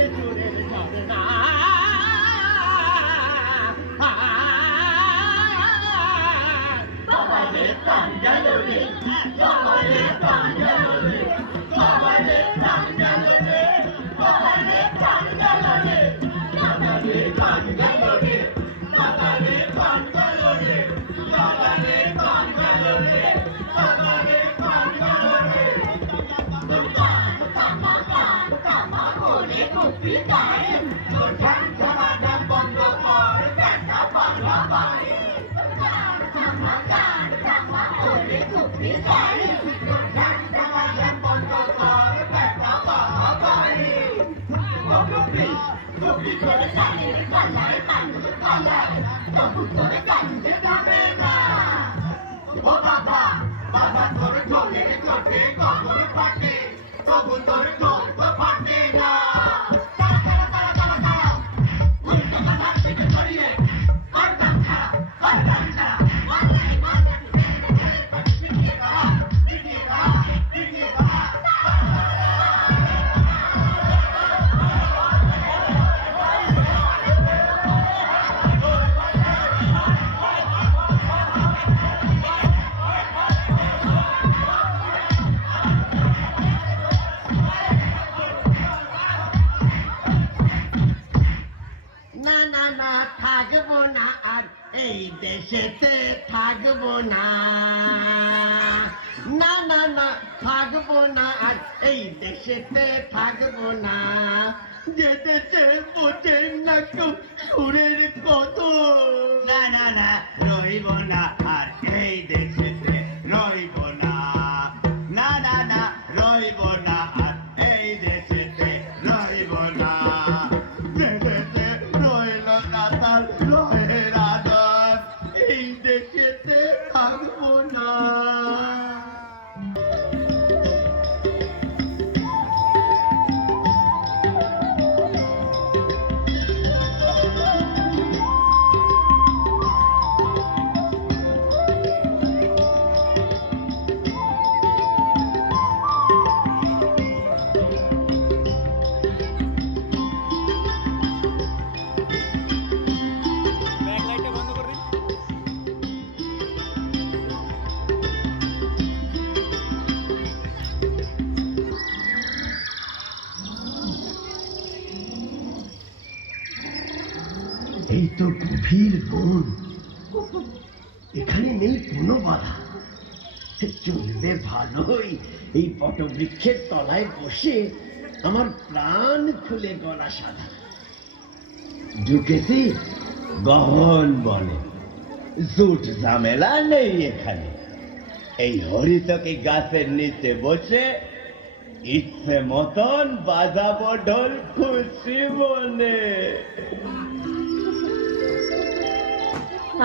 খেজুরের ঝরনা বাবারে প্রাণ গেল রে বাবারে প্রাণ গেল রে বাবারে প্রাণ গেল রে বাবারে প্রাণ গেল রে বাবারে প্রাণ গেল রে বাবারে প্রাণ গেল রে বাবারে প্রাণ গেল রে বাবারে প্রাণ গেল রে কামা কামা করে কপি গায় তোর ধ্যান ধ্যান বন্ধ কর দেখা পালা পায় কামা কামা করে কপি গায় তোর ধ্যান ধ্যান বন্ধ কর দেখা পালা পায় কপি কপি করে গায়ে গলায় মানুষ গলায় তবু তোর কান্দে যাবে না ও বাবা বাবা তোর ঢোলে চোটে কবর ফাটে তবু তোর ঢোল তো ফাটে না উল্টো মাথা থেকে ছড়িয়ে করতাম খারাপ করতাম খারাপ না না না থাকবো না আর এই দেশেতে থাকবো না না না না থাকবো না আর এই দেশেতে থাকবো না যেতেছে বোঝেন না কেউ সুরের কত না না না রইব না আর এই দেশেতে রইব না না না না রইব না আর এই দেশেতে রইব না রয়ের আদর এই দেশেতে থাকবো না এই তো গভীর বন এখানে নেই কোনো বাধা চলবে ভালোই এই বটবৃক্ষের তলায় বসে আমার প্রাণ খুলে গলা সাধা ঢুকেছি গহন বনে জুট ঝামেলা নেই এখানে এই হরিতকে গাছের নিচে বসে ইচ্ছে মতন বাজাবো ঢোল খুশি মনে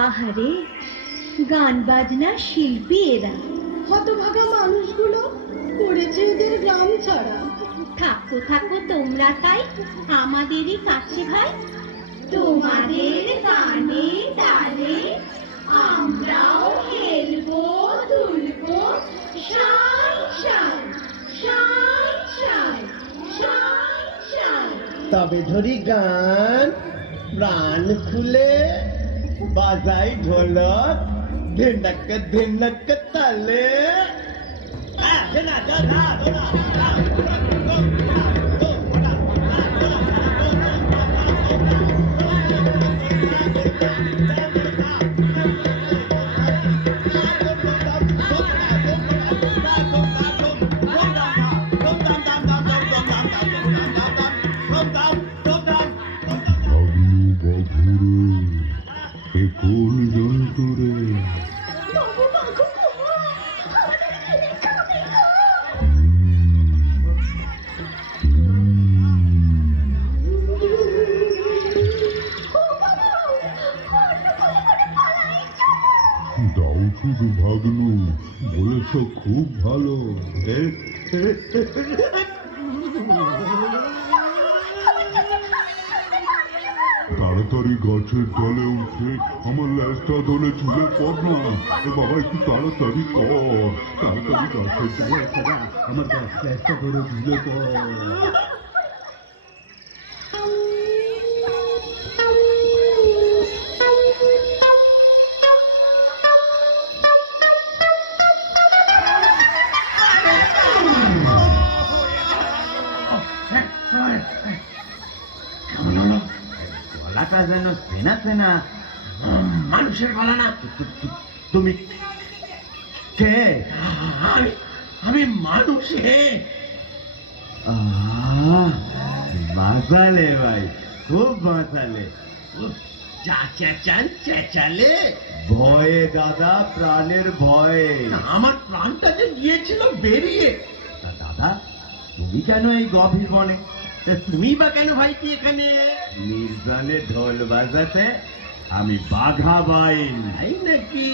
আহারে গান বাজনার শিল্পী এরা হতভাগা মানুষগুলো করেছে ওদের গ্রাম ছাড়া থাকো থাকো তোমরা তাই আমাদেরই কাছে ভাই তোমাদের গানে তালে আমরাও খেলবো দুলবো শাই শাই শাই শাই শাই শাই তবে ধরি গান প্রাণ খুলে বাজাই ঢোলক ধিনক তালে কোন যন্ত্রে দাও শুধু ভাগ্নু বলেছ খুব ভালো তাড়াতাড়ি গাছের তলে উঠে আমার ল্যাসটা ধরে ঝুলে পড় না বাবা একটু তাড়াতাড়ি কর তাড়াতাড়ি গাছের তলে আমার ল্যাসটা ধরে ঝুলে পড় গলাটা যেন চেনা চেনা। মানুষের গলা না? তুমি কে? আমি মানুষ হে। বাঁচালে ভাই, খুব বাঁচালে। চেঁচালে ভয়ে দাদা, প্রাণের ভয়ে। আমার প্রাণটা যে গিয়েছিল বেরিয়ে। দাদা, তুমি কেন এই গভীর বনে? তুমি বা কেন ভাই কি এখানে? নির্জনে ঢোল বাজাতে আমি বাঘা বাইন। তাই নাকি?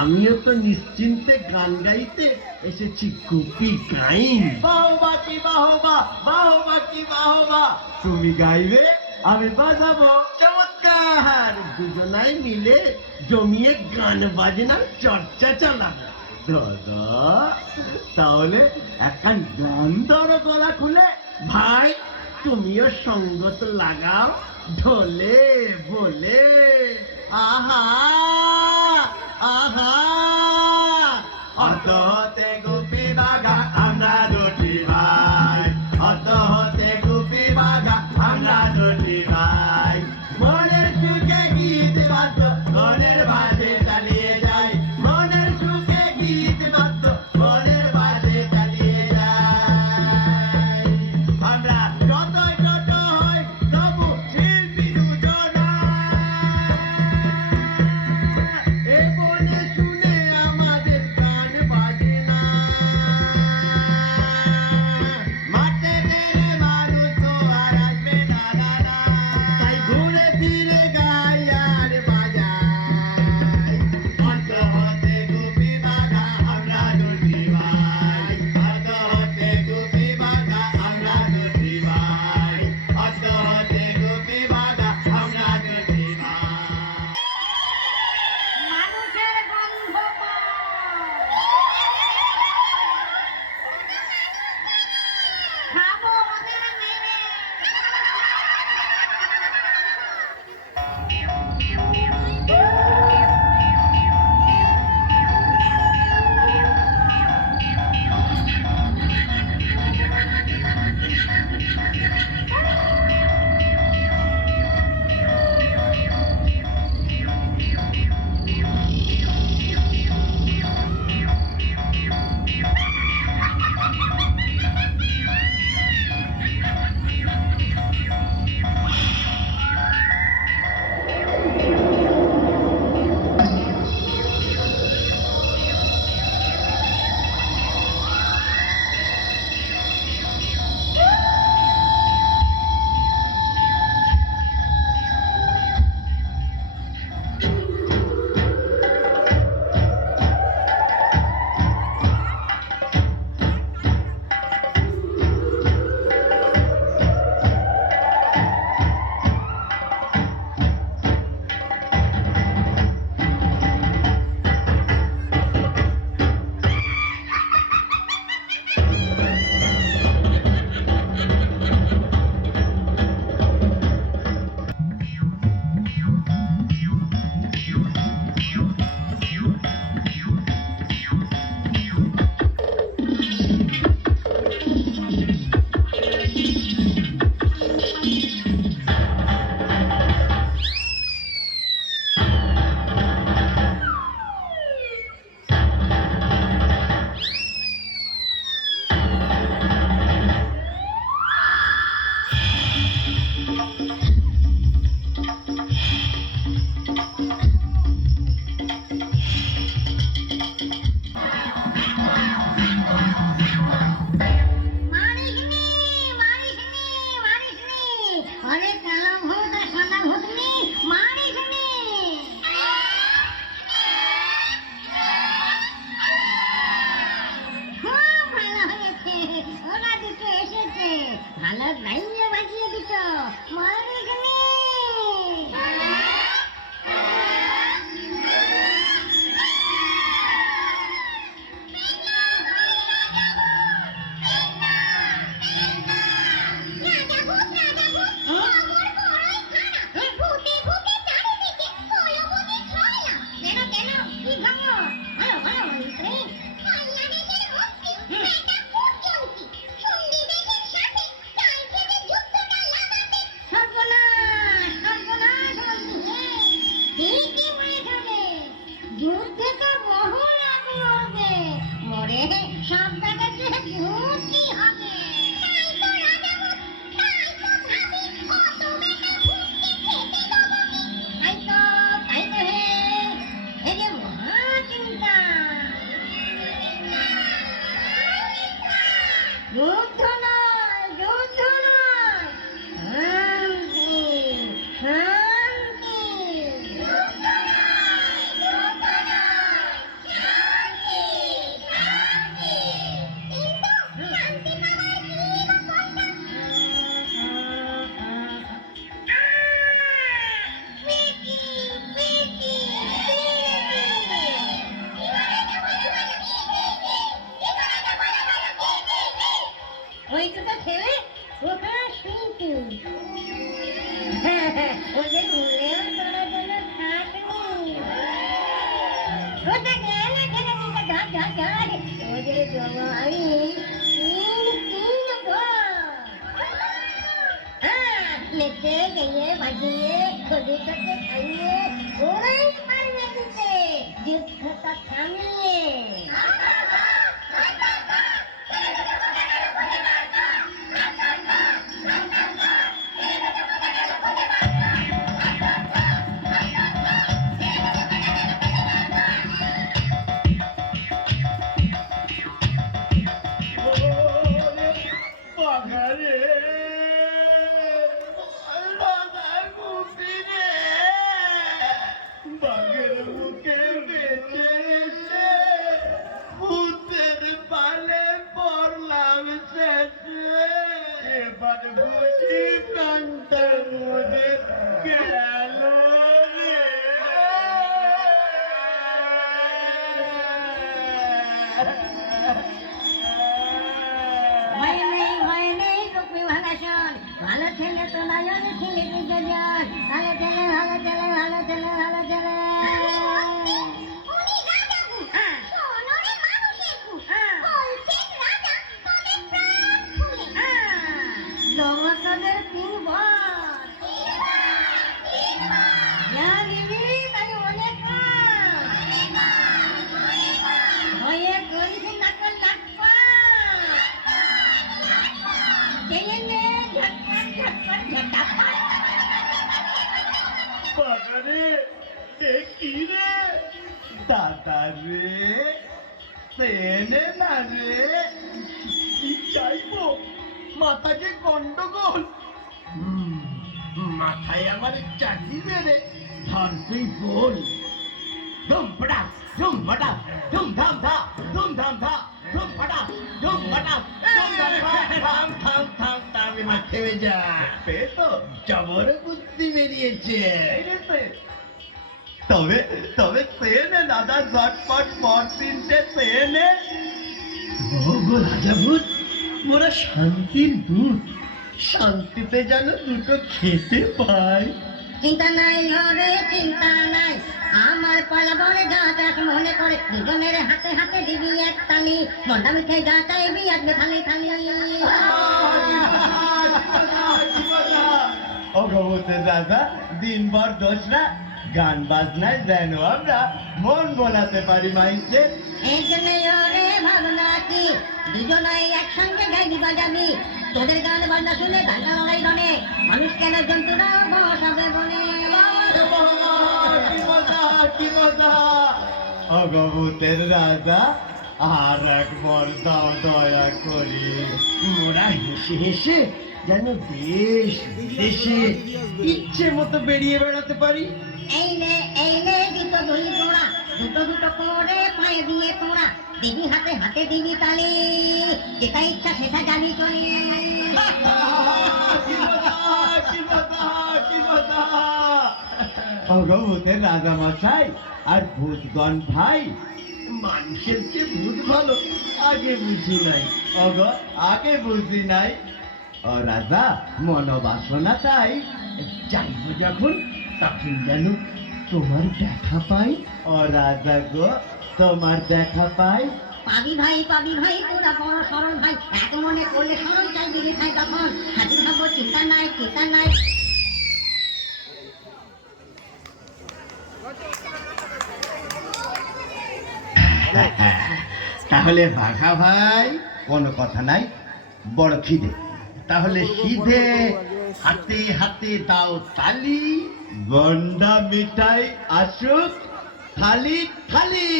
আমিও তো নিশ্চিন্তে গান গাইতে এসেছি কুপি গাইন। বাহবা কি বাহবা, বাহবা কি বাহবা। তুমি গাইবে, আমি বাজাবো। চমৎকার! দুজনাই মিলে জমিয়ে গান বাজনার চর্চা চালাবো। দাদা, তাহলে একখান গান ধরো গলা খুলে। ভাই, তুমিও সঙ্গত লাগাও ঢোলে বলে। আহা আহা, অত হতে গুপি বাঘা আমরা দুটি ভাই, অত হতে গুপি বাঘা আমরা দুটি ভাই। মনের সুখে গীত বাদ্য মনের বাজে চালিয়ে যাই, মনের সুখে গীত বাদ্য মনের বাজে চালিয়ে যাই। আমরা যতই ছোট হই তবু শিল্পী দুজনা। এ বনে শুনে আমাদের গান বাজে ওদের ভুলেও তোরা যেন থাকবি। ওটা গেলে গেলে মুখে ঝাঁক ঝাঁক ঝাঁক। ওদের জন্য আমি তিন ঘর। নেচে গিয়ে বাজিয়ে খোঁজটাকে খাইয়ে ওরাই পারবে দিতে যুদ্ধটা থামিয়ে। ভয় নেই টুপি ভাঙা শোন। ভালো ছেলে তো নয়ন ছেলে দুজন। ভালো ছেলে ভালো ছেলে ভালো ছেলে ভালো ছেলে। জগতের তিন বর। যা দিবি তাই অনেক ভয়ে করিস নাকল ডাক্তার। দাদা রে সেনে না রে কি চাইবো মাথাকে গন্ডগোল মাথায় আমার চাকরি রে ধরতেই বল ধুম ফটা ধুম ফটা ধুম ধাম ধা ধুম ধাম ধা ধুম ফটা ধুম ফটা থাম থাম থাম থাম এবার থেমে যা পেয়ে তো জবর বুদ্ধি বেরিয়েছে তবে তবে সেনে দাদা ঝটপট পর তিনটে সেনে গো রাজা ভূত মোরা শান্তির দূত শান্তিতে যেন দুটো খেতে পাই। চিন্তা নাই ঘরে চিন্তা নাই আমার পালাবনে যা চাষ মনে করে দুজনের হাতে হাতে দিবি এক তালি মন্ডা মিঠে যা চাইবি আসবে থালি থালি। অগবতের রাজা দিনভর দোসরা গান বাজনায় যেন আমরা মন বোলাতে পারি মাইছে। এই জন্য ওরে ভাবনা কি দুজনাই একসঙ্গে গাইবি বাজাবি তোদের গান বাজনা শুনে গানটা লড়াই রনে মানুষ কেন জন্তুরা বসাবে বনে। অগবতের রাজা আর একবার দাও দয়া করি ওরা হেসে হেসে যেন দেশ বিদেশে ইচ্ছে মতো বেরিয়ে বেড়াতে পারি। এই নে দুটো ধরি তোরা দুটো দুটো করে পায়ে দিয়ে তোরা দিবি হাতে হাতে দিবি তালি যেটা ইচ্ছা সেটা জানি চলি। ভগবতের রাজা মশাই আর ভূতগণ ভাই মানুষের চেয়ে ভূত ভালো আগে বুঝি নাই আগে বুঝি নাই ও রাজা মনোবাসনা তাই চাইব যখন তখন যেন তোমার দেখা পাই। ও রাজা গো তোমার দেখা পাই। পাবি ভাই তোরা বড় সরল ভাই এত মনে করলে সরল চাইবি রে ভাই তখন হাজির হবো চিন্তা নাই চিন্তা নাই। তাহলে ভাগা ভাই কোনো কথা নাই বড় খিদে তাহলে সিধে হাতে হাতে দাও তালি গন্ডা মিঠাই আসুক থালি থালি।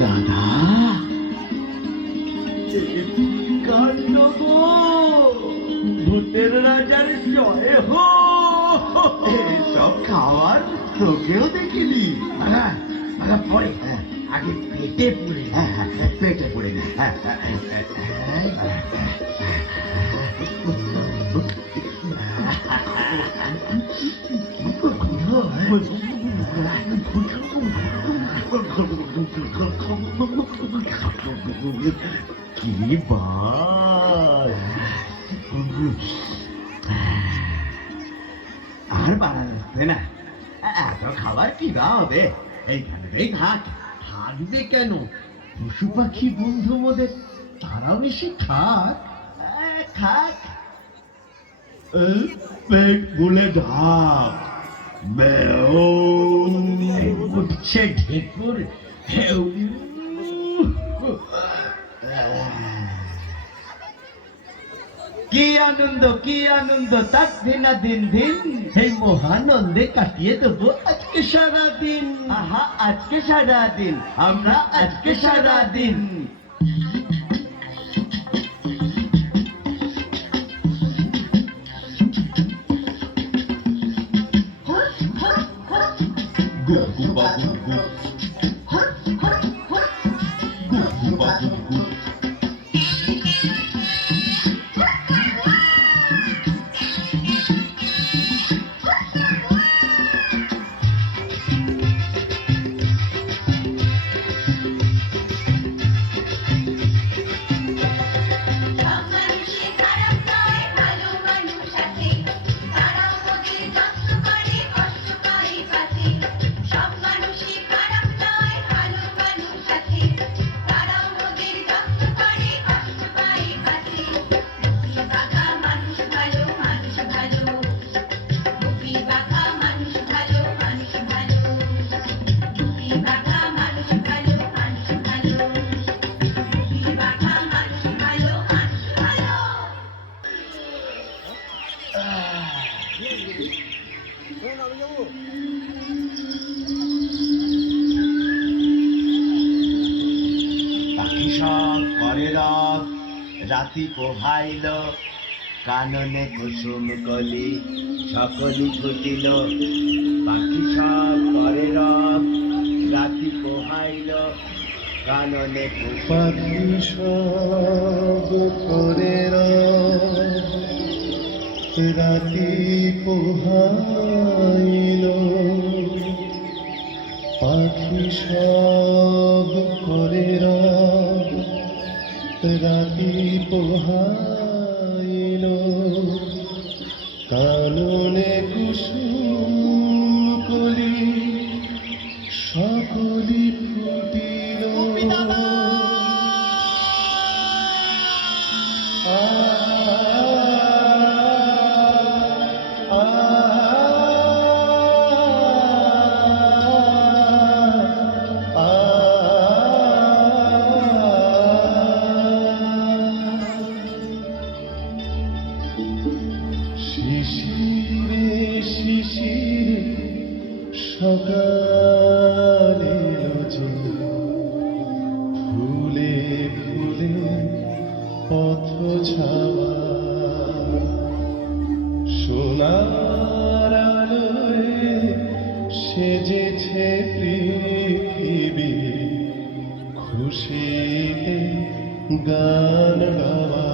দাদা কাণ্ড গো ভূতের রাজার জয় হো সব খাওয়ার তোকেও দেখিনি পরে আগে পেটে পড়ে পেটে পড়ে কি বাস! আর বাড়ানো যাবে না, এত খাবার কি বা হবে? এইখানেই থাক। থাকবে কেন? পশু পাখি বন্ধু মোদের, তারাও এসে খাক। খাক, পেট ভুলে ঢাক। উঠছে ঢেকুর। কি আনন্দ, কি আনন্দ, থাকবে না দিন দিন। এই মহানন্দে কাটিয়ে দেবো আজকে সারাদিন। আহা, আজকে সারাদিন, আমরা আজকে সারাদিন। সব মানুষই খারাপ নয়, ভালো মানুষ আছে, তারাও ওদের যত্ন করে, কষ্ট পায় পাশে। সব মানুষই খারাপ নয়, ভালো মানুষ আছে, তারাও ওদের যত্ন করে, কষ্ট পায় পাশে। বুদ্ধি বাঁকা মানুষ ভালো, মানুষ ভালো, বুদ্ধি বাঁকা মানুষ ভালো, মানুষ ভালো, বুদ্ধি বাঁকা মানুষ ভালো, মানুষ ভালো, বুদ্ধি বাঁকা মানুষ ভালো, মানুষ ভালো। পাখি সব করে রব, রাতি পোহাইল, কাননে কুসুম কলি, সকলি ফুটিল। পাখি সব করে রব, রাতি পোহাইল, কাননে পাখি সব করে রাতি পোহাইল। পাখি সব করে রাতি পোহাইল, কাননে কুসুম কলি, সকলি ফুটিল। শিশিরে শিশিরে সকাল এলো যে, ফুলে ফুলে পথ ছাওয়া, সোনার আলোয় সেজেছে পৃথিবী, খুশিতে গান গাওয়া।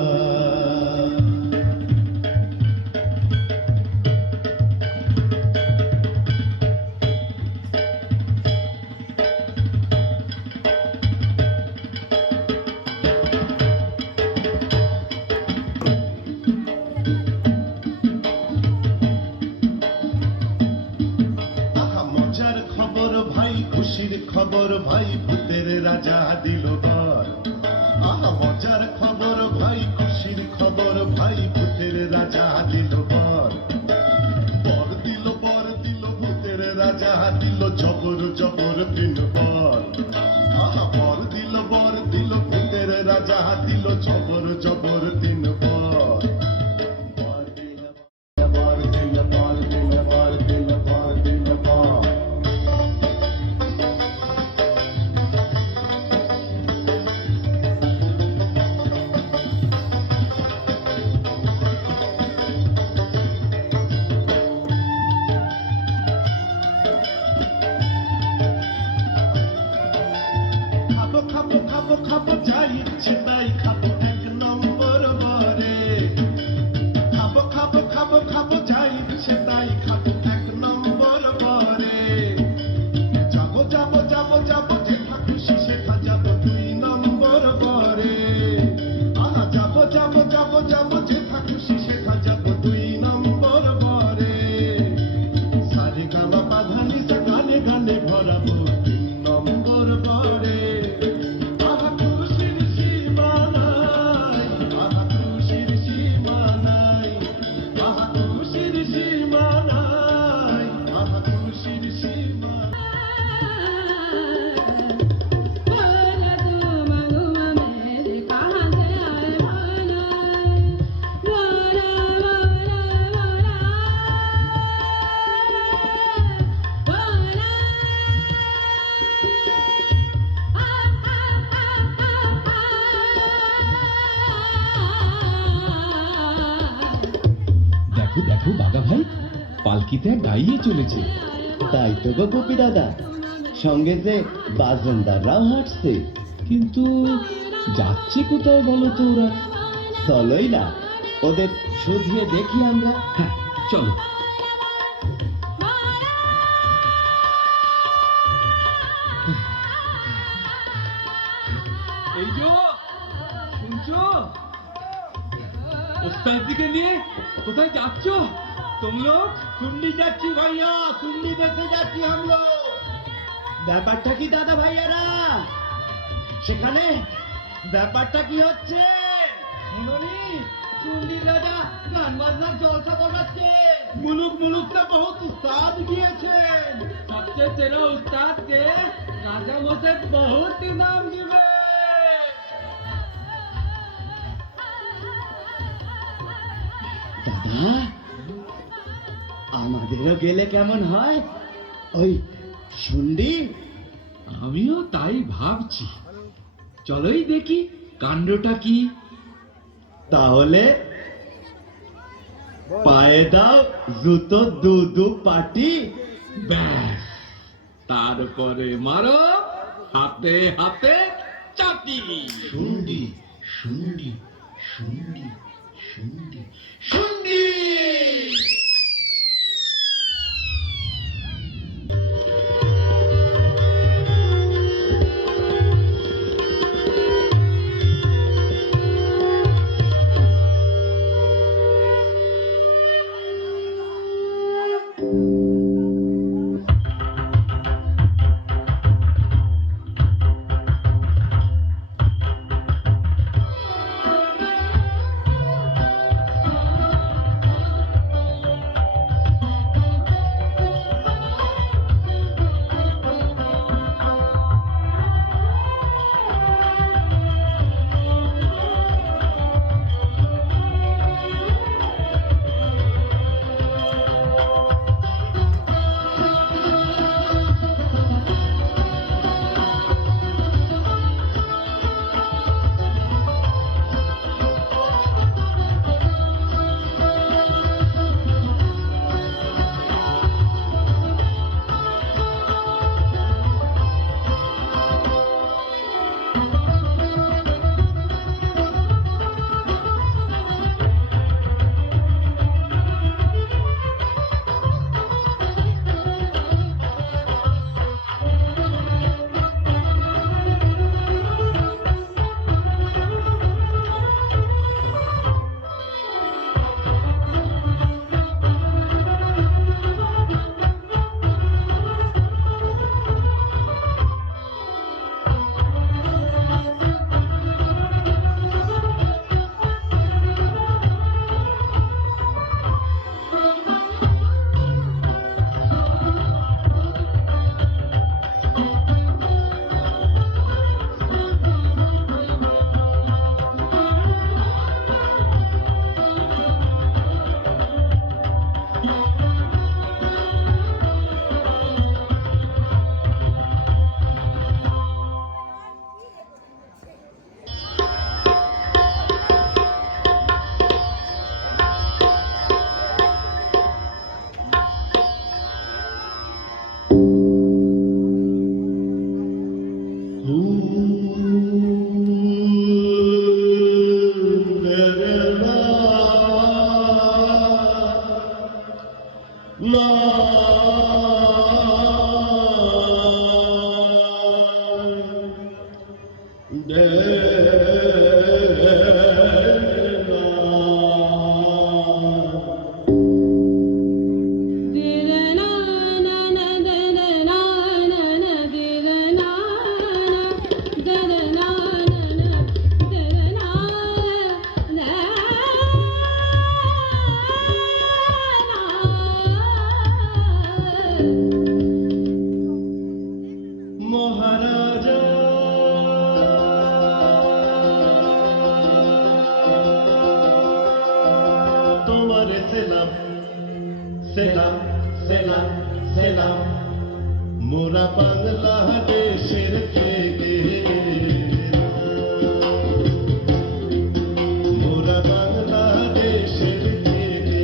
মজার খবর ভাই, খুশির খবর ভাই, ভূতের রাজা দিল বর। আহা, মজার খবর ভাই, খুশির খবর ভাই, ভূতের রাজা দিল বর। বর দিল, বর দিল, ভূতের রাজা দিল, জবর জবর দিল বর। আহা, বর দিল, বর দিল, ভূতের রাজা দিল, জবর জবর দিল বর। বর দিল, বর দিল, বর দিল, বর দিল, বর দিল বর। খাবো খাবো খাবো খাবো, যাই ইচ্ছে তাই খাবো, এক নম্বর বরে। খাবো খাবো খাবো খাবো, যাই ইচ্ছে তাই খাবো, এক নম্বর বরে। যাবো যাবো যাবো যাবো, যেথা খুশি দেখো বাঘা ভাই, পালকিতে এক গাইয়ে চলেছে। তাই তো গো কপি দাদা, সঙ্গে যে বাজনদাররাও হাঁটছে। কিন্তু যাচ্ছে কোথায় বলো তো ওরা? চলোই না, ওদের শুধিয়ে দেখি আমরা। হ্যাঁ, চলো। এই যে শুনছো, ওস্তাদজিকে নিয়ে কোথায় যাচ্ছ তুম লোক? সুন্নি যাচ্ছি ভাইয়া, সুন্নি দেখতে যাচ্ছি আমরা। ব্যাপারটা কি দাদা ভাইয়ারা, সেখানে ব্যাপারটা কি হচ্ছে? শুনুনি, সুন্নি দাদা গান বাজনার জলসা বসাচ্ছে। মুলুক মুলুকরা বহুত উস্তাদ গিয়েছেন। সবচেয়ে সেরা উস্তাদ কে রাজা মশাই বহুত ইনাম দিবে। দাদা, আমাদেরও গেলে কেমন হয়? ওই শুনলি? আমিও তাই ভাবছি, চলোই দেখি কাণ্ডটা কি। তাহলে পায়ে দাও জুতো দু পাটি। ব্যাস, তারপরে মারো হাতে হাতে চাটি। শুন্ডি শুন্ডি শুন্ডি শুন্ডি শুন্ডি। মহারাজা তোমারে সেলাম সেলাম সেলাম সেলাম, মোরা বাংলাদেশের থেকে, মোরা বাংলাদেশের থেকে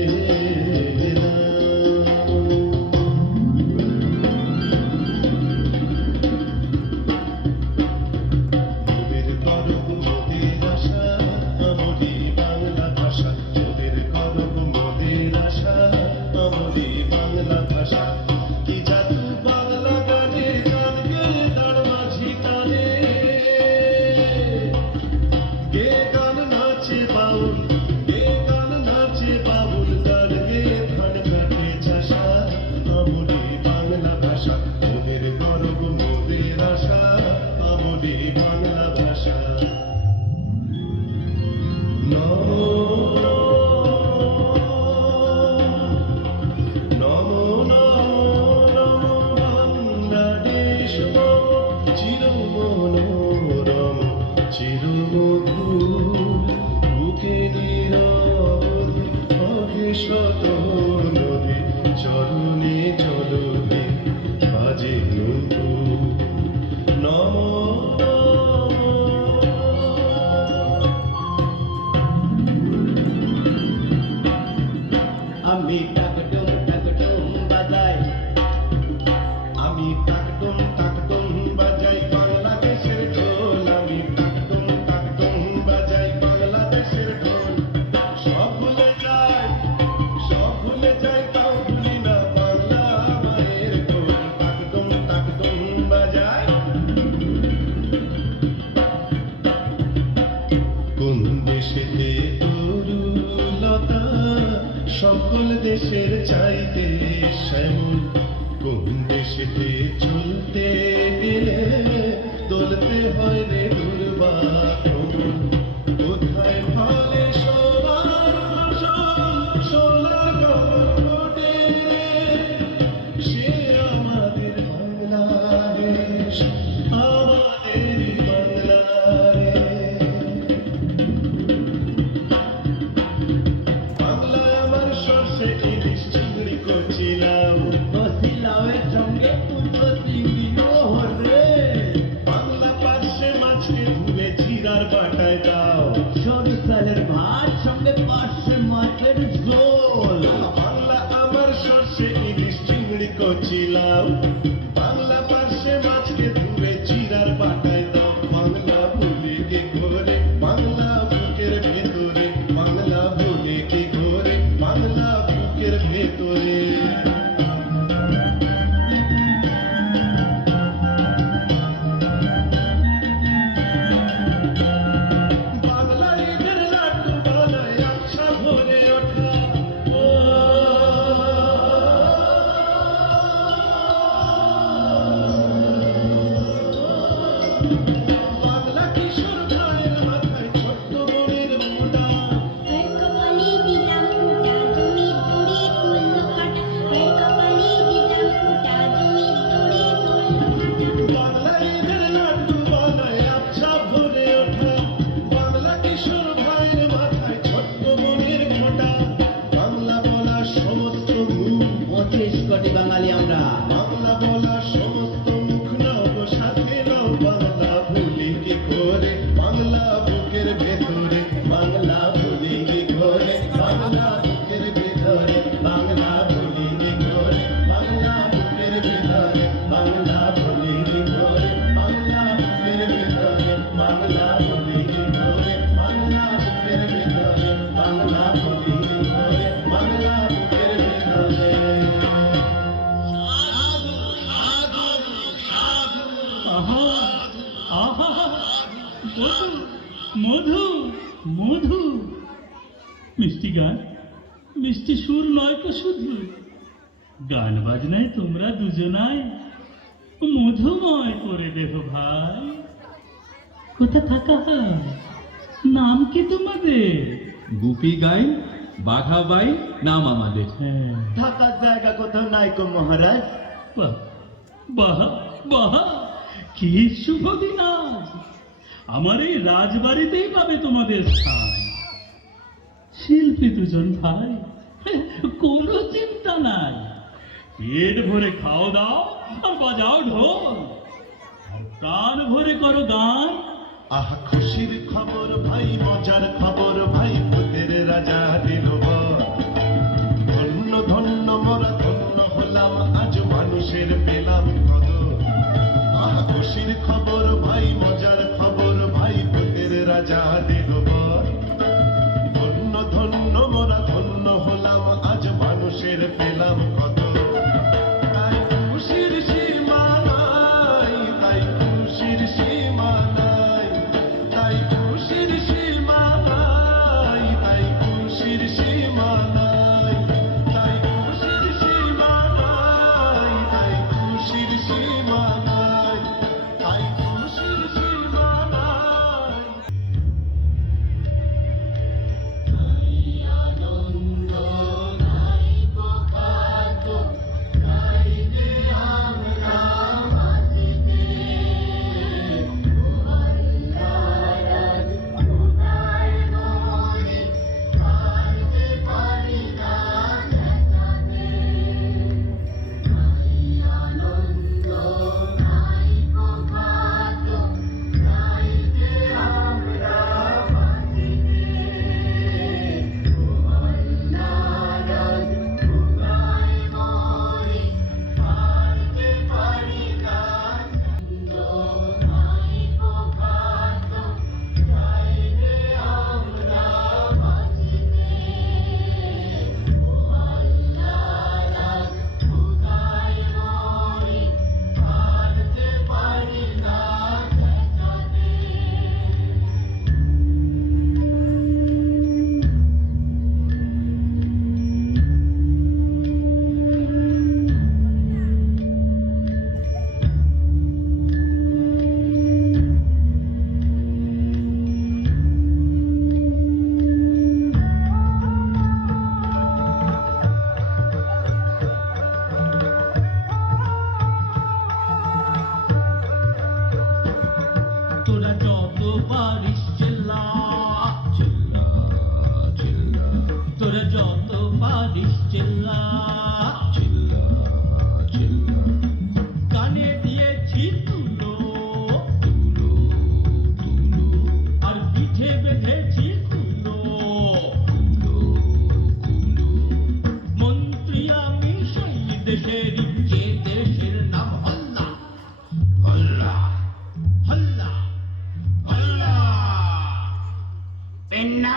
সকল দেশের চাইতে শ্যামল কোন দেশেতে চলতে গেলে দলতে হয় রে দুর্বাঘমন কোথায় ফলে সোনার ফসল সোনার ঘটে সে আমাদের বাংলাদেশ আমাদের বাংলাদেশ বাংলা আমার সর্ষে ইলিশ চিংড়ি কচিলাম কচিলাওয়ের সঙ্গে কুমড়ো চিংড়িও রে বাংলা পার্শ্বে মাছকে ধুয়ে জিরার বাটায় দাও সরু চালের ভাত সঙ্গে পার্শ্বে মাছের ঝোল বাংলা আমার সর্ষে ইলিশ চিংড়ি কচিলাম বাংলা পার্শ্বে মাছকে ধুয়ে জিরার বাটায় দাও বাংলা ভুলে কি করে বাংলা বুকের ভেতরে বাংলা ভুলে কি করে বাংলা বুকের ভেতরে বাংলা ঈদের লাড্ডু বানায় আচ্ছা ভরে ওঠা ও বাংলা কিশোর ভাইয়ের মাথায় ছোট্ট বোনের মুড়া কপালে দিলাম ফুটা তুমি পুরে তুললো কাটা কপালে দিলাম ফুটা তুমি পুরে তুললো কাটা বাংলা ঈদের লাড্ডু বানায় আচ্ছা ভরে ওঠা বাংলা কিশোর ভাইয়ের মাথায় ছোট্ট বোনের ফোঁটা বাংলা বলা সমস্ত মুখ 25 কোটি বাঙালি আমরা বাংলা বলা সমস্ত মুখ নাও গো সাথে নাও বাংলা ভুলি কি করে বাংলা বুকের ভেতরে বাংলা ভুলি কি করে বাংলা বুকের ভেতরে বাংলা ভুলি কি করে বাংলা বুকের ভেতরে বাংলা ভুলি কি করে বাংলা বুকের ভেতরে বাংলা ভুলি কি করে বাংলা বুকের ভেতরে বাংলা ভুলি কি করে বাংলা বুকের ভেতরে আহা আহা মধু মধু মিষ্টি গান মিষ্টি সুর নয় তো শুধু গান বাজনায় তোমরা দুজনাই মধুময় করে দেহ ভাই কোথা থাকা হয় নাম কি তোমাদের গুপি গাই বাঘা বাই নাম আমাদের হ্যাঁ থাকার জায়গা কোথাও নাই কো মহারাজ বাহ বাহ বাহ কি শুভ দিন আজ আমার এই রাজবাড়িতেই পাবে তোমাদের স্থান শিল্পী দুজন ভাই কোনো চিন্তা নাই পেট ভরে খাও দাও আর বাজাও ঢোল আর প্রাণ ভরে করো গান আহা খুশির খবর ভাই মজার খবর ভাই ভূতের রাজা দিল বর। ধন্য ধন্য মোরা ধন্য হলাম আজ মানুষের পেলাম কদর আহা খুশির খবর ভাই মজার খবর ভাই ভূতের রাজা দিল বর। ধন্য ধন্য মোরা ধন্য হলাম আজ মানুষের পেলাম কদর তাই খুশির সীমা নাই তাই খুশির সীমা নাই তাই খুশির সীমা নাই তাই খুশির সীমা নাই তাই খুশির সীমা নাই তাই খুশির সীমা নাই তাই খুশির সীমা নাই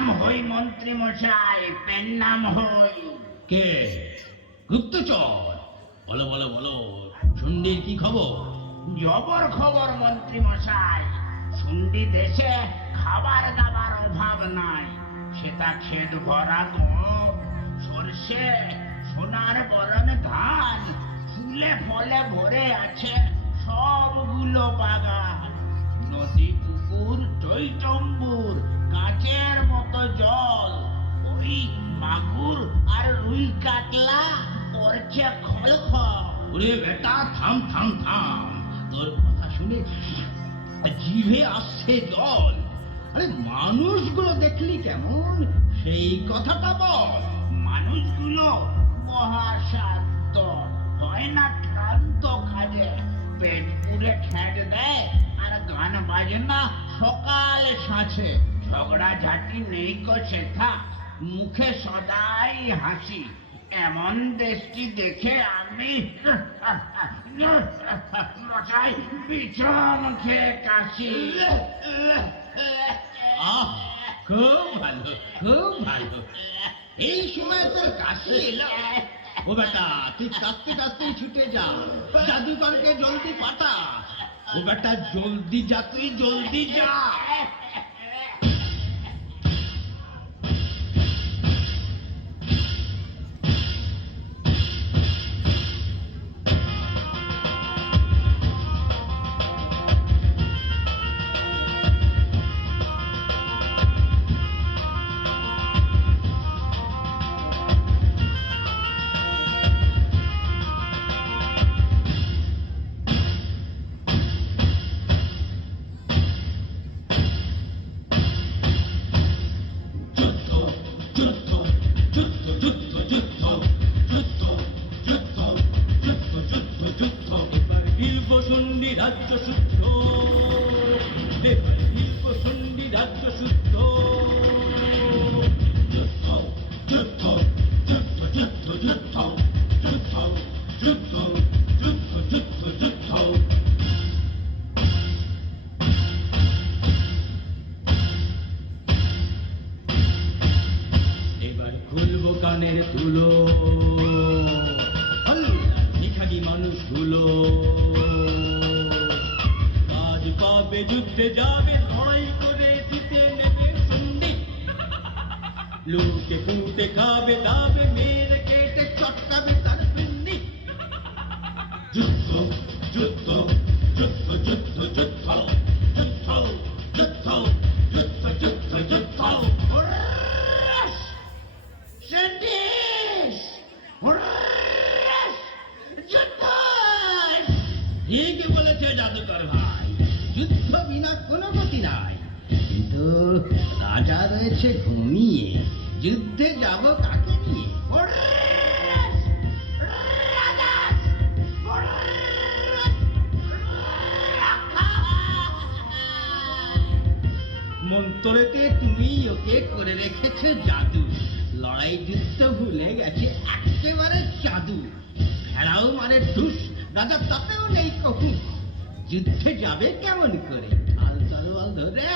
নাম হই মন্ত্রী মশাই, পেন নাম হই। কে? গুপ্তচর? বলো বলো বলো, শুন্ডির কি খবর? জবর খবর মন্ত্রী মশাই, শুন্ডি দেশে খাবার দাবার অভাব নাই। সেটা ক্ষেত ভরা গম, সর্ষে, সোনার বরণ ধান, ফুলে ফলে ভরে আছে সবগুলো বাগান। নদী পুকুর টইটম্বুর, কাঁচের মতো জল। ওই মাগুর আর রুই কাতলা করছে খলখল। ওরে বেটা, থাম থাম থাম, তোর কথা শুনে জিভে আসছে জল। আরে মানুষগুলো দেখলি কেমন, সেই কথাটা বল। মানুষগুলো মহাসাধ্য, হয় না ক্লান্ত কাজে, পেট পুরে খ্যাট দেয় আর গান বাজনা সকালে সাঁচে। ঝগড়া ঝাঁটি নেই কো সেথা, মুখে সদাই হাসি। এমন দেশটি দেখে আমি মশাই বিছন খেয়ে কাশি। আহ, খুব ভালো, খুব ভালো। এই সময় তোর কাশি এলো? ও বেটা, তুই কাঁদতে কাঁদতে ছুটে যা, জাদুকরকে জলদি পাঠা। ও বেটা, জলদি যা, তুই জলদি যা। রাজ্য সূত্র, শুন্ডি রাজ্য সূত্র। যুদ্ধ যুদ্ধ যুদ্ধ যুদ্ধ যুদ্ধ যুদ্ধ যুদ্ধ যুদ্ধ যুদ্ধ যুদ্ধ। এবার খুলবো কানের তুলো, ভিখারি মানুষগুলো কাজ পাবে, যুদ্ধে যাবে, লড়াই করে দিতে নেবে শুন্ডি। লুটে পুটে খাবে দাবে, মেরে কেটে চটকাবে তার পিন্ডি। যুদ্ধ যুদ্ধ যুদ্ধ যুদ্ধ যুদ্ধ যুদ্ধ যুদ্ধ যুদ্ধ যুদ্ধ যুদ্ধ। ঠিকই বলেছে জাদুকর ভাই, যুদ্ধ বিনা কোনো গতি নাই। কিন্তু রাজা রয়েছে ঘুমিয়ে, যুদ্ধে যাব কাকে নিয়ে? মন্ত্রেতে তুমি ওকে করে রেখেছে জাদু, লড়াই যুদ্ধ ভুলে গেছে একেবারে জাদু। ভেড়াও মারে ঢুস, রাজা তাতেও নেই কহু। যুদ্ধে যাবে কেমন করে? আল তরোয়াল ধরে।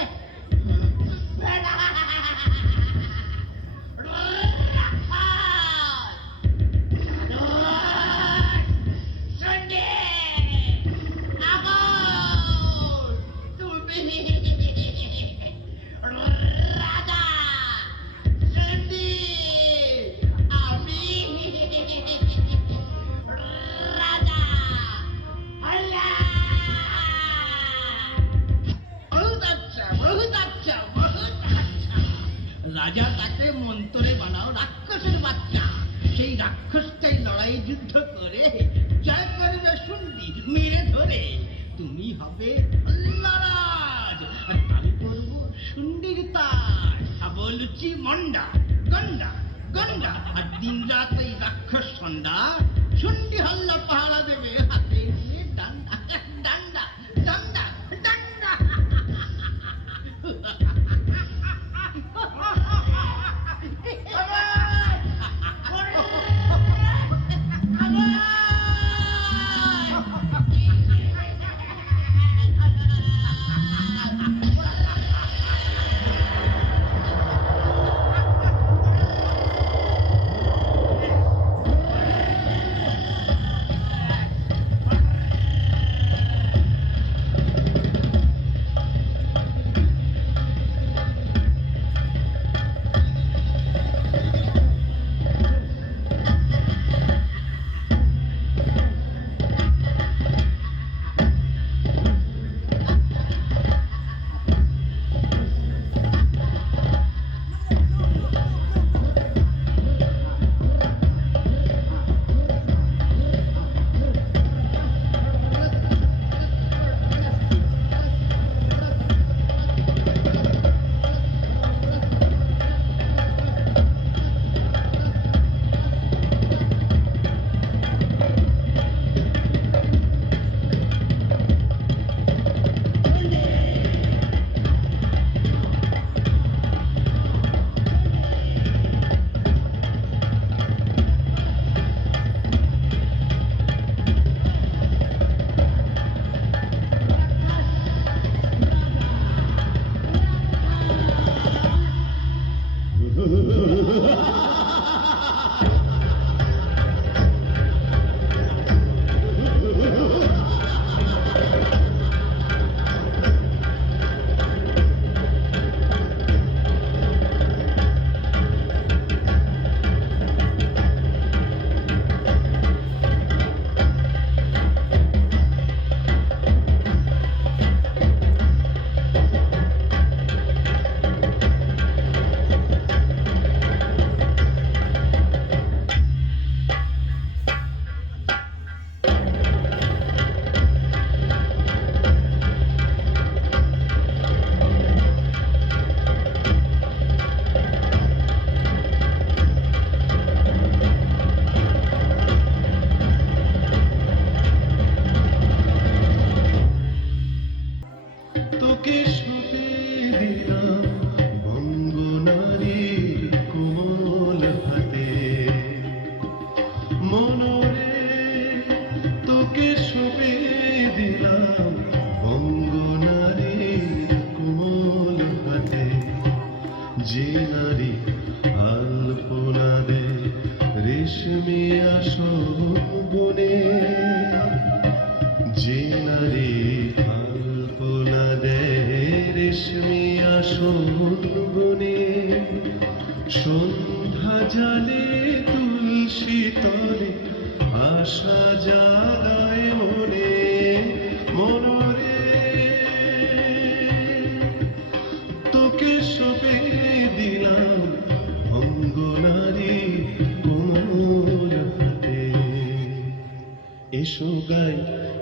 রাজা তাকে মন্ত্রে বানাও রাক্ষসের বাচ্চা, সেই রাক্ষসটাই লড়াই যুদ্ধ করে জয় করবে শুন্ডি মেরে ধরে। তুমি হবে নারাজ, আর আমি করব শুন্ডির তাজ। বলছি মন্ডা গন্ডা গন্ডা, আর দিন রাত এই রাক্ষস সন্ধ্যা শুন্ডি হল্লা পাহারা দেবে হাতে নিয়ে ডান্ডা ডান্ডা ডান্ডা ডান্ডা। বনে সন্ধ্যা জালে তুলসী তলে আশা জাগায় মনে মনরে তোকে সবে দিলাম অঙ্গনারী কোমল হাতে এসো গাই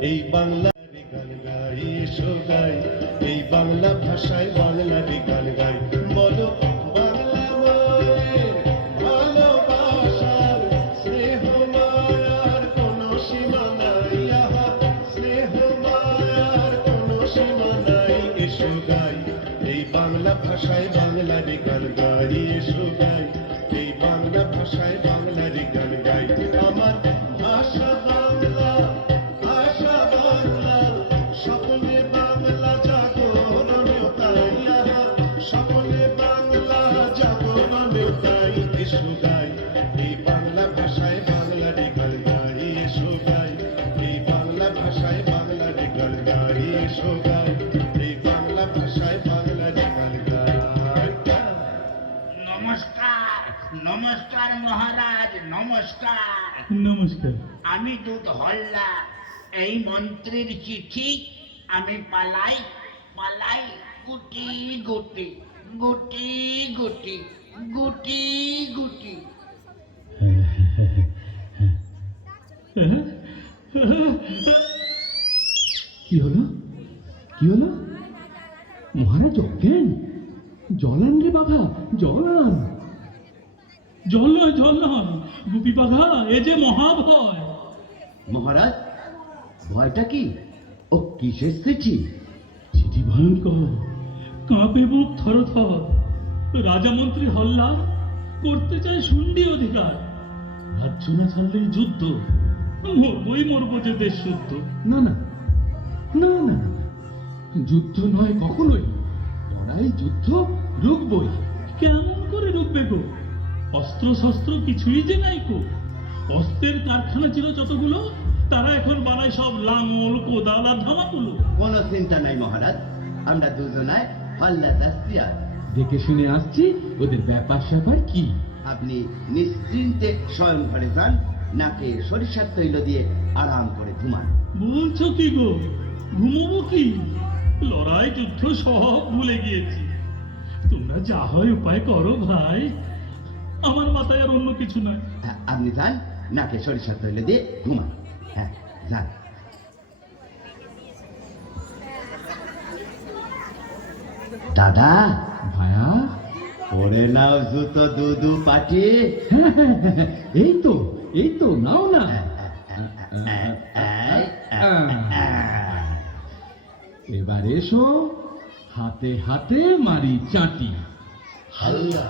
এই বাংলার গান গাই এসো গাই এই বাংলা ভাষায় বাংলার গান গাই বলো বাংলা মায়ের ভালোবাসার স্নেহ মায়ার কোনো সীমা নাই আহা স্নেহ মায়ার কোনো সীমা নাই এসো গাই এই বাংলা ভাষায় বাংলার গান গাই এসো গাই এই বাংলা ভাষায় বাংলার গান গাই আমার ভাষা বাংলা ভাষা বাংলা সকলে বাংলা জাগরণে তাই সকলে বাংলা জাগরণে তাই এসো গাই এই বাংলা ভাষায় বাংলার গান গাই এসো গাই এই বাংলা ভাষায় বাংলার গান গাই এসো গাই এই বাংলা ভাষায় বাংলার গান গাই নমস্কার নমস্কার মহারাজ নমস্কার। নমস্কার। আমি দুধ হল্লা, এই মন্ত্রীর চিঠি আমি পালাই পালাই গুটি গুটি গুটি গুটি গুটি গুটি। কি হলো কি হলো মহারাজ অজ্ঞান জলান রে বাঘা জলান জল নয় গুপি বাঘা, এ যে মহাভয়। মহারাজ ভয়টা কি ও কিসের চিঠি চিঠি ভয়ঙ্কর, কাঁপে বুক থর থর। রাজামন্ত্রী হল্লা করতে চায় শুন্ডি অধিকার। রাজ্য না ছাড়লেই যুদ্ধ, মরবই মরবো যে দেশ শুদ্ধ। না না না না না, যুদ্ধ নয় কখনোই, লড়াই যুদ্ধ রুখবই। কেমন করে রুখবে গো? অস্ত্র শস্ত্র কিছুই যে নাই কো। অস্ত্রের কারখানা ছিল যতগুলো, তারা এখন বানায় সব লাঙল কোদাল আর ধামাগুলো। কোনো চিন্তা নাই মহারাজ, আমরা দুজনায় পাল্লা যাচ্ছি। আর দেখে শুনে আসছি ওদের ব্যাপার স্যাপার কি। আপনি নিশ্চিন্তে শয়ন ঘরে যান, নাকে সরিষার তৈল দিয়ে আরাম করে ঘুমান। বলছো কি গো? ঘুমবো কি? লড়াই যুদ্ধ সব ভুলে গিয়েছি। তোমরা যা হয় উপায় করো ভাই, আমার মাথায় আর অন্য কিছু নাই। আপনি যান, নাকে সরিষার তৈল দিয়ে ঘুমান। হ্যাঁ যান। দাদা ভায়া পরে নাও জুতো দুদু পাটি। এই তো নাও না। এবার এসো, হাতে হাতে মারি চাটি। হাল্লা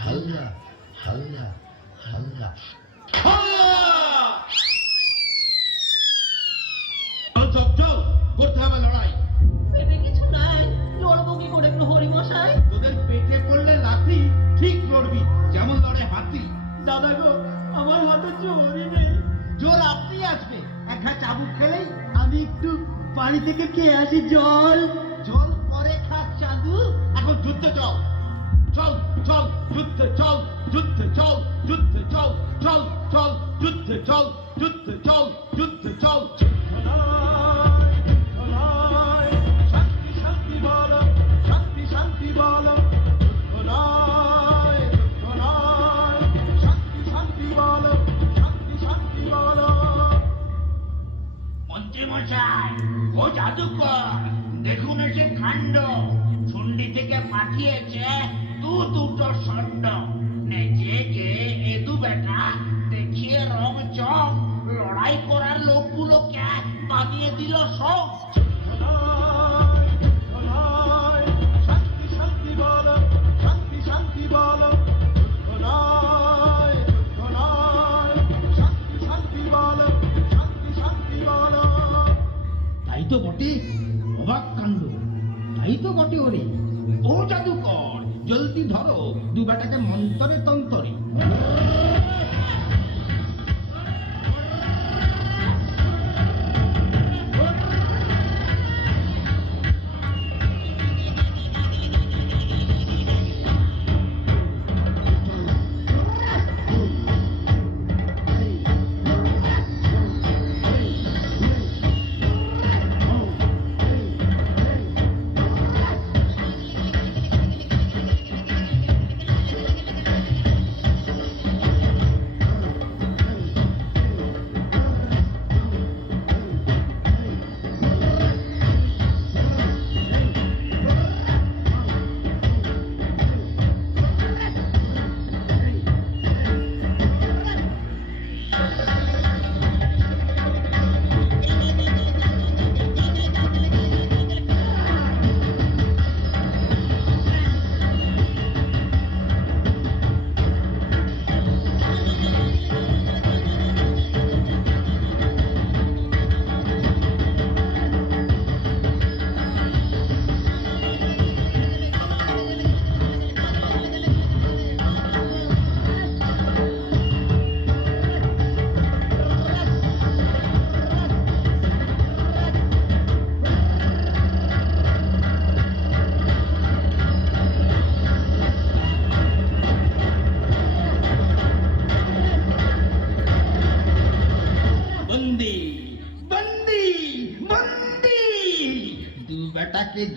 হাল্লা হাল্লা হাল্লা চল চল করতে হবে লড়াই। পেটে কিছু নাই, লড়বো কি করে প্রহরী মশাই? তোদের পেটে পড়লে লাথি ঠিক লড়বি, যেমন লড়ে হাতি। দাদা গো, আমার হাতে জোরই নেই। জোর আপনি আসবে, এক হাত চাবুক খেলেই। আমি একটু বাড়ি থেকে খেয়ে আসি জল। জল পরে খাস চাঁদু, এখন যুদ্ধে চল। চল চল যুদ্ধে চল, যুদ্ধে চল, যুদ্ধে চল, চল চল যুদ্ধে চল, যুদ্ধে চল, যুদ্ধে চল। শান্তি শান্তি বলো, শান্তি শান্তি বলো, শান্তি শান্তি বলো, শান্তি শান্তি বলো। মন্ত্রী মশাই ও জাদুকর, দেখুন এসে কাণ্ড। শুন্ডি থেকে পাঠিয়েছে দুটো ষণ্ড। নেচে গে এদু বেটা দেখিয়ে রং চং, লড়াই করার লোকগুলোকে বানিয়ে দিল সব। শান্তি শান্তি বলো, শান্তি শান্তি বলো, শান্তি শান্তি বলো, শান্তি শান্তি বলো। তাই তো বটে, অবাক কাণ্ড। তাই তো বটে ওরে। ও জাদুকর, জলদি ধরো দু বেটাকে মন্তরে তন্তরে।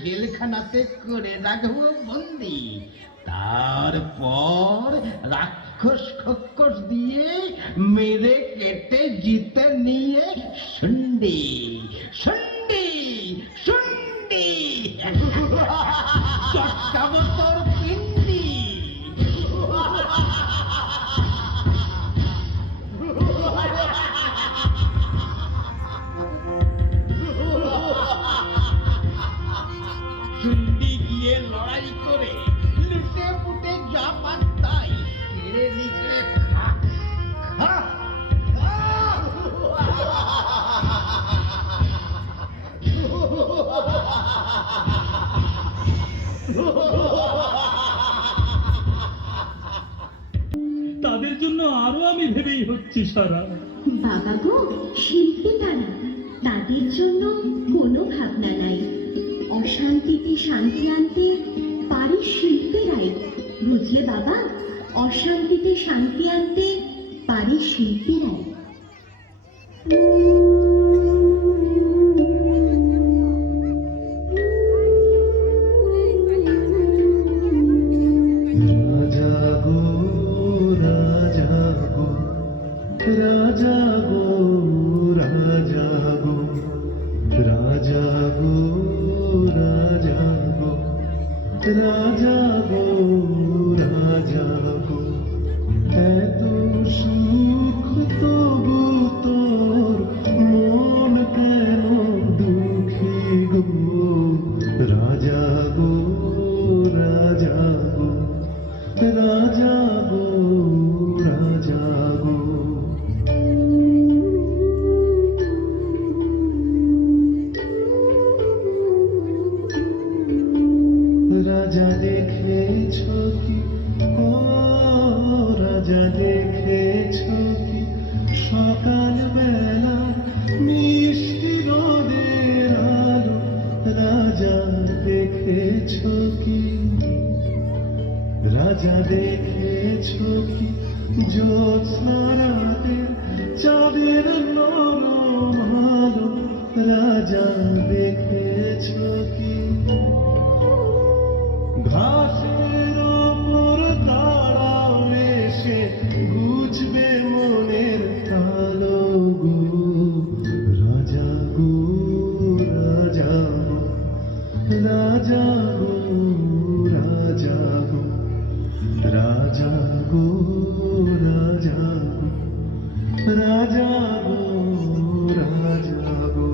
জেলখানাতে করে রাখবো বন্দি, তারপর রাক্ষস খক্ষস দিয়ে মেরে কেটে জিতে নিয়ে শুন্ডি শুন্ডি শুন্ডি চটকাবো তোর পিন্ডি। শুন্ডি গিয়ে লড়াই করে লুটে পুটে যা পান তাই কেড়ে নিচে খা খা তাদের জন্য আরো আমি ভেবেই হচ্ছি সারা। বাবা গো, শিল্পী তারা, তাদের জন্য কোনো ভাবনা নাই। অশান্তিতে শান্তি আনতে পারে শিল্পীরাই, বুঝলে বাবা? অশান্তিতে শান্তি আনতে পারে শিল্পীরাই। রাজা গো রাজা গো রাজা গো রাজা গো রাজা গো রাজা গো রাজা গো রাজা গো, এত সুখ তবু তোর মন কেন দুঃখী গো। রাজা গো রাজা গো রাজা গো রাজা গো। রাজা দেখেছ কি, ও রাজা দেখেছ কি, সকাল বেলা মিষ্টি রোদের আলো। রাজা দেখেছ কি, রাজা দেখেছ কি, জ্যোৎস্না রাতের চাঁদের নরম আলো। রাজা দেখেছ কি, ঘাসের ওপর দাঁড়াও এসে বুঝবে মনের কালো গো। রাজা গো রাজা গো রাজা গো রাজা গো রাজা গো রাজা গো রাজা গো রাজা গো।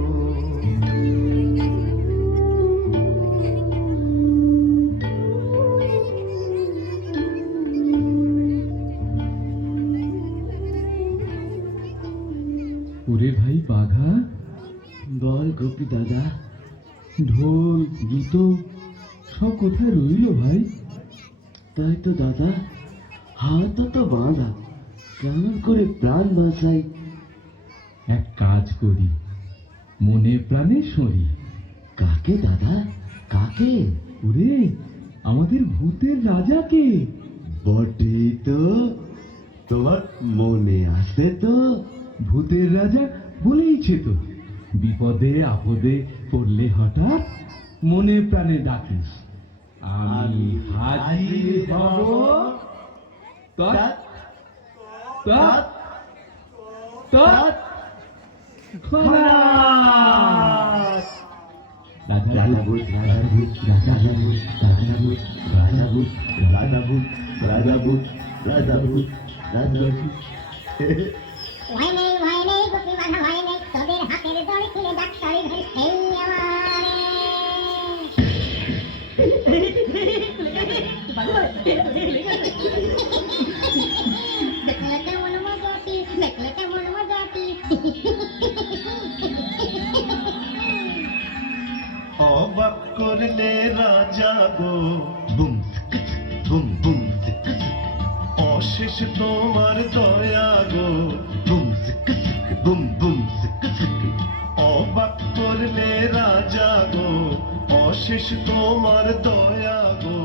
ওরে ভাই বাঘা, বল গোপী দাদা। ঢোল জুতো সব কোথায় রইল ভাই? তাই তো দাদা, হাত তো বাঁধা, কেমন করে প্রাণ বাঁচাই? এক কাজ করি, মনে প্রাণে সরি। কাকে দাদা, কাকে? ওরে আমাদের ভূতের রাজাকে। বটে তো, তোমার মনে আছে তো? ভূতের রাজা বলেইছে তো, বিপদে আপদে পড়লে হঠাৎ মনে প্রাণে ডাকিস, আমি হাজির হব। তৎ তৎ তৎ খলাস। রাজা ভূত, রাজা ভূত, রাজা ভূত, রাজা ভূত, রাজা ভূত, রাজা ভূত, রাজা ভূত, রাজা ভূত, রাজা ভূত। ভয় নেই গোপী বাঁধা ভয় নেই, তোদের হাতের দড়ি খুলে ডাক্তারি ধরে খেয়ে আমারে। দেখলে কেমন মজাটি, দেখলে কেমন মজাটি। অবাক করলে রাজা গো, বুম বুম বুম, অশেষ তোমার দয়া গো, বুম বুম বুম। অবাক করলে রাজা গো, অশেষ তোমার দয়া গো।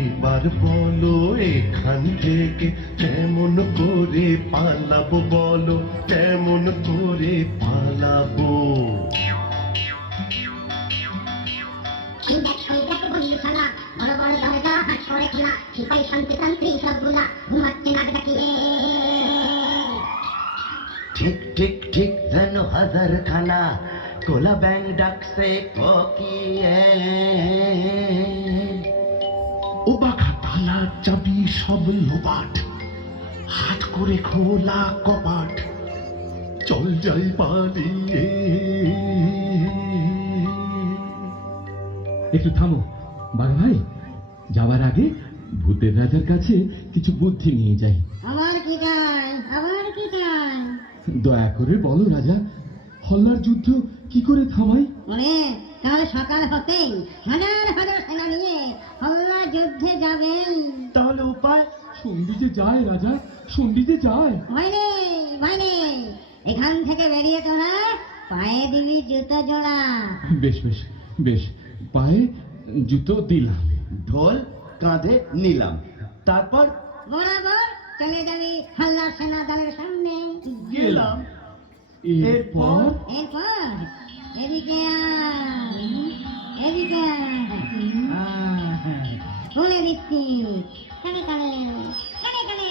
এবার বলো এখান থেকে কেমন করে পালাবো, বলো কেমন করে পালাবো। ওই দেখ বন্ধু শালা, বড় বড় দরজা হাত করে খোলা, সিপাহী শান্তি শান্তি সবগুলা ঘুমাচ্ছে নাক ডাকিয়ে। ঠিক ঠিক ঠিক যেন হাজার খানা কোলা ব্যাং ডাকছে কোকিয়ে। ও বাঘা তালা চাবি সব লোপাট, হাত করে খোলা কপাট, চল যাই পালিয়ে। একটু থামো বাঘ ভাই, যাওয়ার আগে ভূতের রাজার কাছে কিছু বুদ্ধি নিয়ে যাই। আবার কি চাই, আবার কি চাই? দয়া করে বলো রাজা, হল্লার যুদ্ধ কি করে থামাই? ওরে, কাল সকাল হতেই হাজার হাজার সেনা নিয়ে হল্লা যুদ্ধে যাবেন। তাহলে উপায়? সন্ধি যে যায় রাজা, সন্ধি যে যায়। ভয় নেই, এখান থেকে বেরিয়ে তোরা পায়ে দিবি জুতো জোড়া। বেশ বেশ বেশ, পায়ে জুতো দিলাম। ঢোল কাঁধে নিলাম, তারপর বরাবর চলে যাবি হাল্লা সেনা দলের সামনে। গেলাম। এরপর এরপর এদিকে আয়, এদিকে আয়। বলে দিচ্ছি, কানে কানে কানে কানে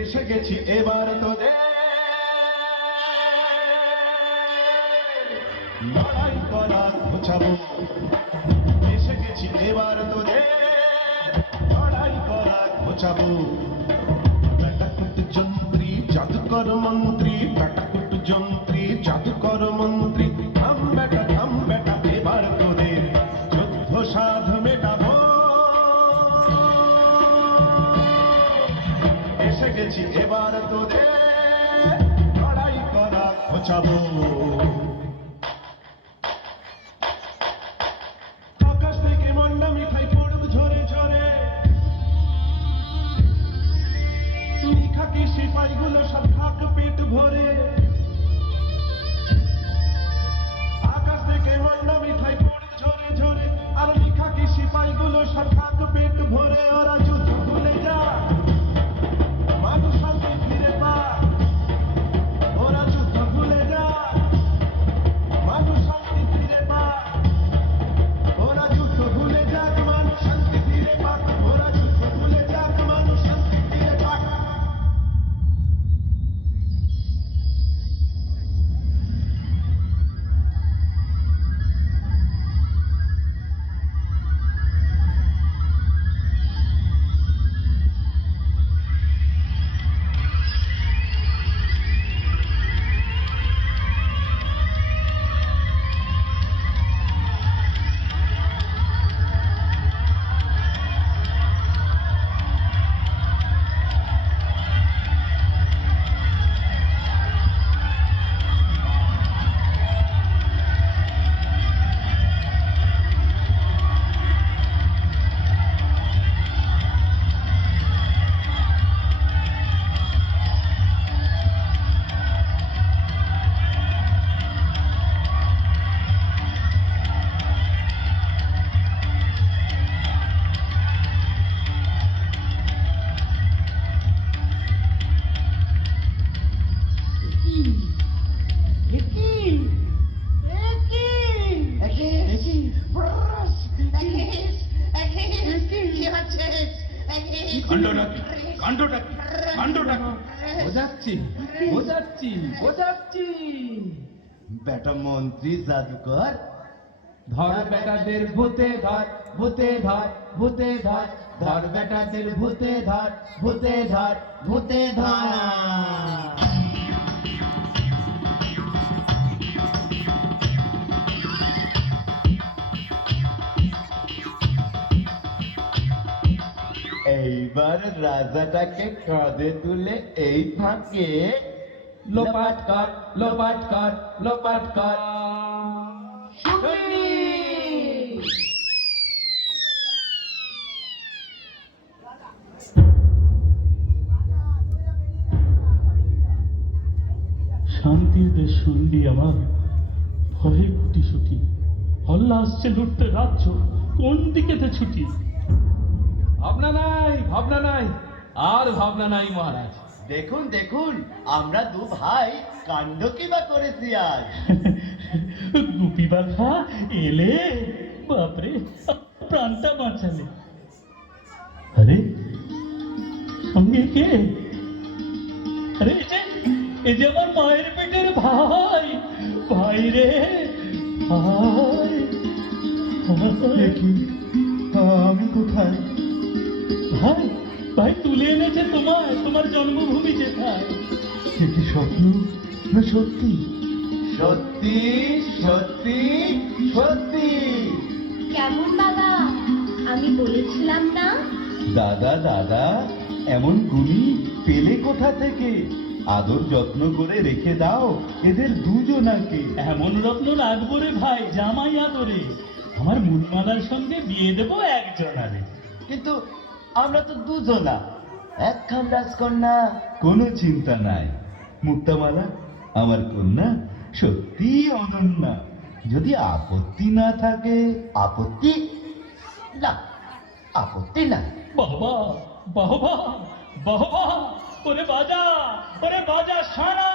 এসে গেছি এবার তোদের লড়াই করা ঘোচাবো। এসে গেছি এবার তোদের লড়াই করা ঘোচাবো। কাটাকুট যন্ত্রী জাদুকর মন্ত্রী, কাটাকুট যন্ত্রী জাদুকর মন্ত্রী, থাম বেটা এবার তোদের যুদ্ধ সাধ মেটাবো। এসে গেছি এবার তোদের লড়াই করা ঘোচাবো। আকাশ থেকে মন্ডা মিঠাই পড়ুক ঝরে ঝরে, খাকি সিপাইগুলো সব খাক পেট ভরে। আকাশ থেকে মন্ডা মিঠাই পড়ুক ঝরে ঝরে, আর খাকি সিপাইগুলো সব খাক পেট ভরে। ওরা যুদ্ধ ভুলে যা, মানুষ শান্তি ফিরে পা। ওরা যুদ্ধ ভুলে যা, মানুষ শান্তি ফিরে পা। ওরা যুদ্ধ ভুলে যাক, মানুষ শান্তি ফিরে পাক। ওরা যুদ্ধ ভুলে যাক, মানুষ শান্তি ফিরে পাক। বোঝাচ্ছি বোঝাচ্ছি বোঝাচ্ছি। বেটা মন্ত্রী জাদুকর, ধর বেটাদের ভূতে ধর, ভূতে ধর, ভূতে ধর, ধর বেটাদের ভূতে ধর, ভূতে ধর, ভূতে ধর। এইবার রাজাটাকে কাঁধে তুলে এই ফাঁকে লোপাট কর, লোপাট কর, লোপাট কর। শান্তির দেশ শুনলি আমার, ভয়ে গুটি ছুটি, হল্লা আসছে লুটতে রাজ্য, কোন দিকেতে ছুটি? ভাবনা নাই, ভাবনা নাই, আর ভাবনা নাই মহারাজ। দেখুন দেখুন, আমরা দু ভাই কাণ্ড কি বা করেছি আজ। গুপি বাঘা এলে, বাপরে প্রাণটা বাঁচালে। আরে সঙ্গে কে? আরে এই যে আমার মায়ের পেটের ভাই, ভাই রে ভাই। আমি কোথায়? ভাই ভাই তুলে এনেছে তোমায়, তোমার জন্মভূমি যেথায়। কি স্বপ্ন না সত্যি? সত্যি সত্যি সত্যি। কেমন বাবা, আমি বলেছিলাম না? দাদা দাদা, এমন গুণী পেলে কোথা থেকে? আদর যত্ন করে রেখে দাও এদের দুজনাকে। এমন রত্ন রাখবো রে ভাই, জামাই আদরে, আমার মুনমালার সঙ্গে বিয়ে দেবো একজনারে। কিন্তু আমরা তো দুজনা, একখান রাজকন্যা। কোনো চিন্তা নাই, মুক্তামালা আমার কন্যা সত্যি অনন্যা। যদি আপত্তি না থাকে। আপত্তি না, আপত্তি না। বাবা বাবা বাবা, ওরে বাজা, ওরে বাজা সারা